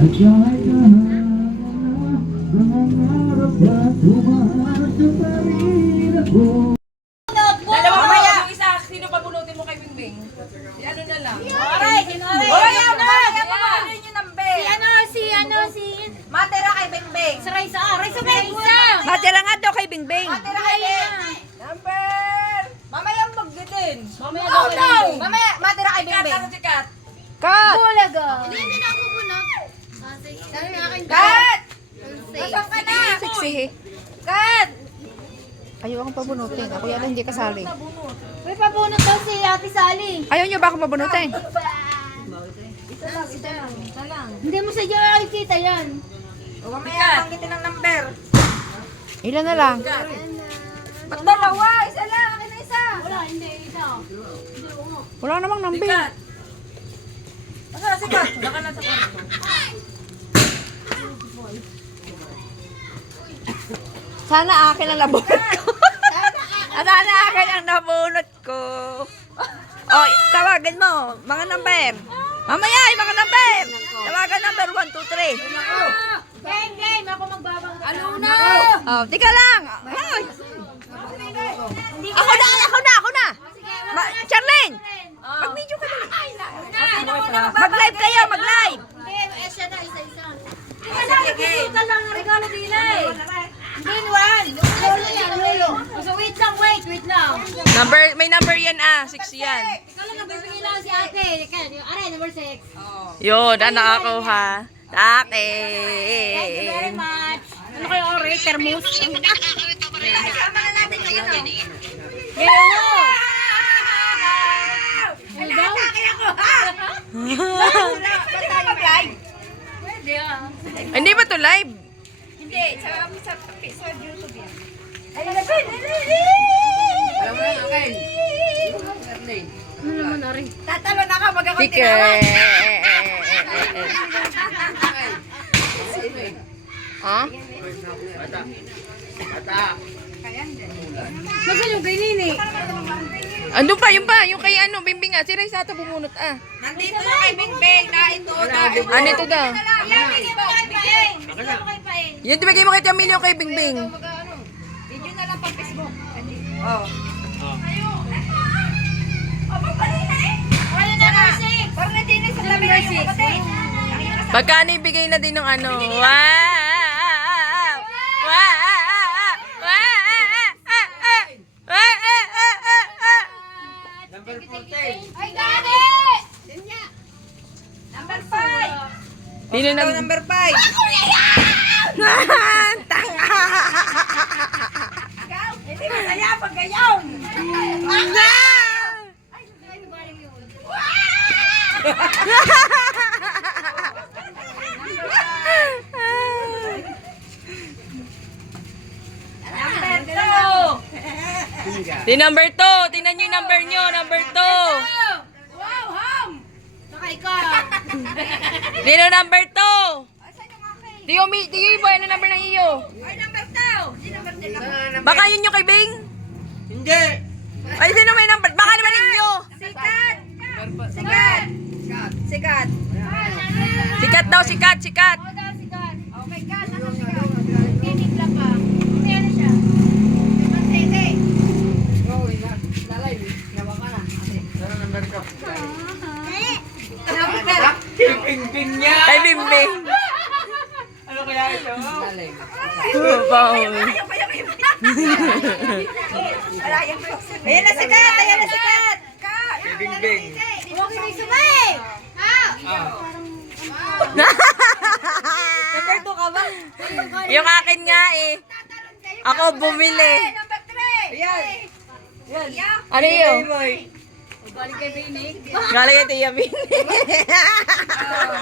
At kahit nahanap na mangarap at umaasa pa rin ako. Dalawa mamaya. Yung isa, sino pabunutin mo kay Bingbing? Si ano na lang. Aray, aray. Mamaya na! Pamakain yung number. Si Matera kay Bengbeng. Sa Raisa. Raisa Raisa. Matira nga daw kay Bingbing. Matera kay Bengbeng. Number! Mamaya mag-din. Mamaya Oh no! Mamaya, matera kay Sikat Bengbeng. na sikat. Cut! Bulaga. Hindi na ako bunot. Kat! Nasaan ka na? Sexy. Kat! Ayaw akong pabunutin. Ako yata hindi kasali. May pabunot daw si Ate Sally. Ayaw niyo ba akong mabunutin? Hindi mo sa dyan nakikita yan. O mamaya, banggitin ang number. Ilan na lang? Ba't dalawa? Isa lang. Akin na isa. Wala, hindi. Ito. Wala namang number. Sikat. Asa sikat? Wala ka na sa kwarto. Sana akin ang nabunot ko. Sana akin ang nabunot ko. Oh, tawagan mo. Mga number. Mamaya, yung mga number. Tawagan number 1, 2, 3. Game. Ako magbabang. Ano na? Oh, tika lang. Ay. Ako na. Charlene, mag-video ka dali. Mag-live kayo, mag-live. Siya na, isa-isa. Sige. Ito lang ang regalo din eh. Hindi, one. So wait lang. May number yan 6 yan. Ikaw lang nabibigay lang si ate. Aray, number 6. Yun, nakakuha. Sa Thank you very akin. much. Ano kayo, Ore? Termos? Isama na natin yung ano. Hello! Hello? Pwede ba mag-live? Pwede ah. Hindi ba to live? Hindi. Sa YouTube yan. Ano naman, Ore? Tatalo na ka pag ako Ticket. tinawan. Ha? Nasaan yung kay Nini? Ano pa, yung kay ano, Bimbing si Raisa ata bumunot Nandito yung kay Bingbeng na ito. Ano ito daw? Yan, bigay mo kay Bingbeng. Yan, bigay mo kay Emilio kay Bingbing. Video na lang pag Facebook. Oh. Pagpalina eh. Wala na kasi. Parang na din sa labi ng yung kapatid. Pagkano ibigay na din ng ano? Wow! Ay, gani! Number 5. Dino na Number 5. Hindi masaya pag gayaw. Number 2. Di number 2. Tingnan nyo yung number nyo. Number 2. Wow, ham! Sakay ka. Dino number 2. Asan yung akin? Tiyo iba. Ano number ng iyo? Ay, number 2. Di number 2. Baka yun yung kay Bing? Hindi! Ay, sino may number? Baka naman inyo. Sikat! Sikat! Sikat! Sikat daw, sikat. Okay, kat. Ano sikat? Tinig lang ka. May ano siya? Sige. Ping-ping niya! Kay Bimbing. Ano kaya ito? Ayan na sikat! Ayan na sikat! Kat! Bing-bing. Okay, may sumay! Number 2 ka ba? Yung akin nga eh. Ako bumili. Number 3! Ayan! Ano yun? Balik kay Binig. Galing kay Tia Bing.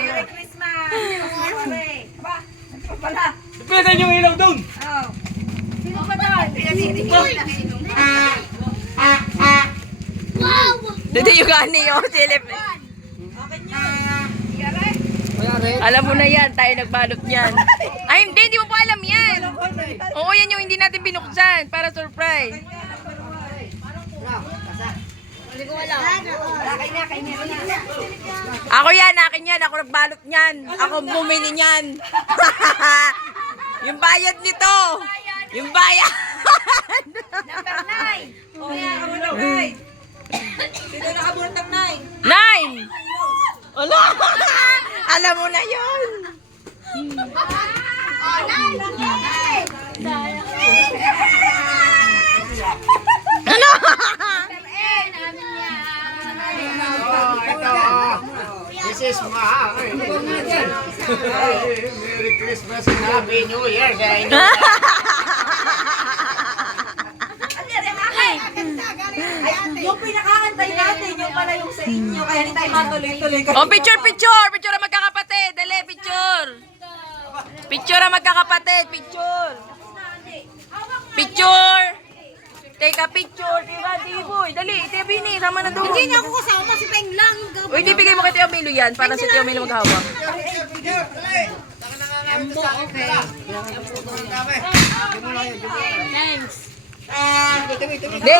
Merry Christmas! Ba? Ano pala? Pwede yung ilaw doon! Oh. Sino pa doon? Pinatinig ko. Wow! Dito yung gani yung silip. Okay nyo. Yare. Alam mo na yan, tayo nagbalot yan. Ay, hindi mo po alam yan. Oo, yan yung hindi natin binuksan para surprise. Hindi ko alam. Ako yan, akin yan. Ako nagbalot niyan. Ako bumili niyan. Yung bayad nito. Yung bayad. Number 9. O yan, ako na 9. Sino nakabunot ng 9? 9! Wala! Alam mo na yun. Ano? This is ma. Merry Christmas and Happy New Year, guys. Yung pinakaantay natin, yung pala yung sa inyo. Kaya hindi tayo matuloy-tuloy. Oh, picture, picture! Picture ang magkakapatid! Dali, picture! Picture ang magkakapatid! Picture! Picture! Take a picture! Tira, Diboy! Dali, Tia Bini, sama na doon! Hindi niya ako kasama, si Peng lang. Uy, di bigay mo kay Tia Milo yan para si Tia Milo maghawak. Thanks.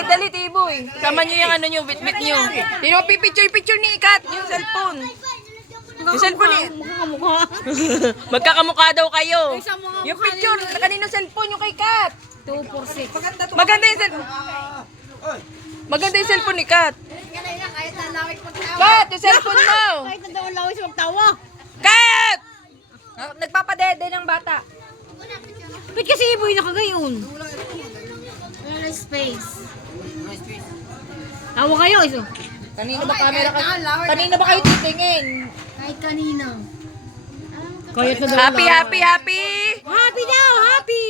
Dali, Tiboy. Sama nyo yung ano nyo, bit-bit nyo. Hindi mo pipicture ni Ikat, yung cellphone. Yung cellphone ni... Magkakamukha daw kayo. Yung picture, kanino cellphone yung kay Kat? 246. Maganda yung cellphone. Maganda yung cellphone ni Kat. Kanina kahit nalawit magtawa. Kat, yung cellphone mo. Kahit nalawit magtawa. Kat! Nagpapadede ng bata. Ba't kasi iboy nakagayon? Wala space. Tawa kayo, iso. Kanino ba camera ka? Kanino ba kayo titingin? Kahit kanina. Happy, happy, happy! Happy daw, happy!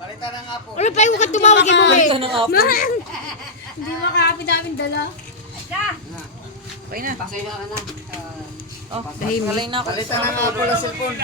Palitan na nga po. Ano pa yung huwag tumawagin mo eh? Hindi makahappy namin dala. Okay na. Oh, dahil na ako. Palitan na nga po ng cellphone.